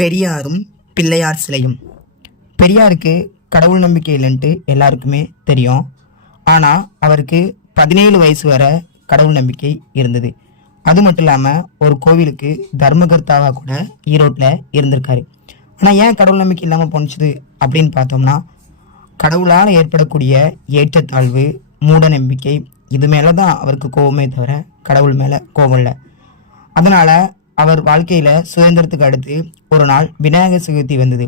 பெரியாரும் பிள்ளையார் சிலையும். பெரியாருக்கு கடவுள் நம்பிக்கை இல்லைன்ட்டு எல்லாருக்குமே தெரியும். ஆனால் அவருக்கு பதினேழு வயசு வர கடவுள் நம்பிக்கை இருந்தது. அது மட்டும் இல்லாமல் ஒரு கோவிலுக்கு தர்மகர்த்தாவாக கூட ஈரோட்டில் இருந்திருக்காரு. ஆனால் ஏன் கடவுள் நம்பிக்கை இல்லாமல் போணுச்சுது அப்படின்னு பார்த்தோம்னா கடவுளால் ஏற்படக்கூடிய ஏற்றத்தாழ்வு மூட நம்பிக்கை இது மேலே தான் அவருக்கு கோவமே தவிர கடவுள் மேலே கோவம் இல்லை. அதனால் அவர் வாழ்க்கையில் சுதந்திரத்துக்கு அடுத்து ஒரு நாள் விநாயகர் சதுர்த்தி வந்தது.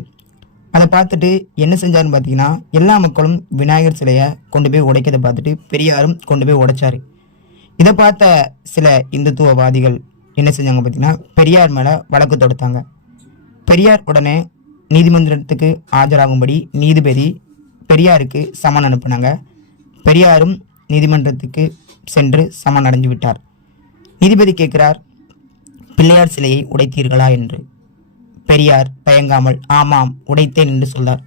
அதை பார்த்துட்டு என்ன செஞ்சாருன்னு பார்த்தீங்கன்னா எல்லா மக்களும் விநாயகர் சிலையை கொண்டு போய் உடைக்கிறத பார்த்துட்டு பெரியாரும் கொண்டு போய் உடைச்சாரு. இதை பார்த்த சில இந்துத்துவவாதிகள் என்ன செஞ்சாங்க பார்த்தீங்கன்னா பெரியார் மேலே வழக்கு தொடுத்தாங்க. பெரியார் உடனே நீதிமன்றத்துக்கு ஆஜராகும்படி நீதிபதி பெரியாருக்கு சமன் அனுப்புனாங்க. பெரியாரும் நீதிமன்றத்துக்கு சென்று சமன் அடைஞ்சு விட்டார். நீதிபதி கேட்குறார் பிள்ளையார் சிலையை உடைத்தீர்களா என்று. பெரியார் தயங்காமல் ஆமாம் உடைத்தேன் என்று சொன்னார்.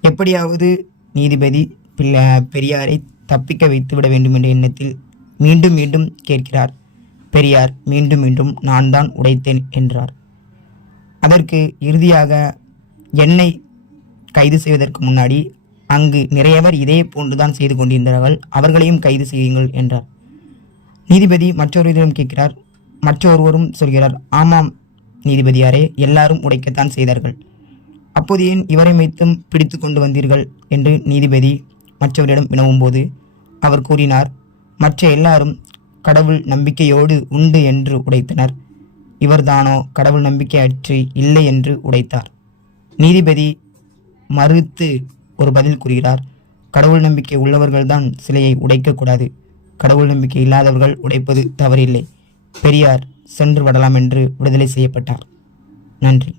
எப்படியாவது நீதிபதி பிள்ளை பெரியாரை தப்பிக்க வைத்து விட வேண்டும் என்ற எண்ணத்தில் மீண்டும் மீண்டும் கேட்கிறார். பெரியார் மீண்டும் மீண்டும் நான் தான் உடைத்தேன் என்றார். அதற்கு இறுதியாக என்னை கைது செய்வதற்கு முன்னாடி அங்கு நிறையவர் இதே போன்றுதான் செய்து கொண்டிருந்தார்கள் அவர்களையும் கைது செய்யுங்கள் என்றார். நீதிபதி மற்றொருவரிடம் கேட்கிறார் மற்றொருவரும் சொல்கிறார் ஆமாம் நீதிபதியாரே எல்லாரும் உடைக்கத்தான் செய்தார்கள். அப்போது ஏன் இவரை வைத்தும் பிடித்து கொண்டு வந்தீர்கள்? என்று நீதிபதி மற்றவரிடம் வினவும்போது அவர் கூறினார் மற்ற எல்லாரும் கடவுள் நம்பிக்கையோடு உண்டு என்று உடைத்தனர். இவர்தானோ கடவுள் நம்பிக்கையற்று இல்லை என்று உடைத்தார். நீதிபதி மறுத்து ஒரு பதில் கூறுகிறார் கடவுள் நம்பிக்கை உள்ளவர்கள்தான் சிலையை உடைக்கக்கூடாது. கடவுள் நம்பிக்கை இல்லாதவர்கள் உடைப்பது தவறில்லை. பெரியார் சென்று விடலாம் என்று விடுதலை செய்யப்பட்டார். நன்றி.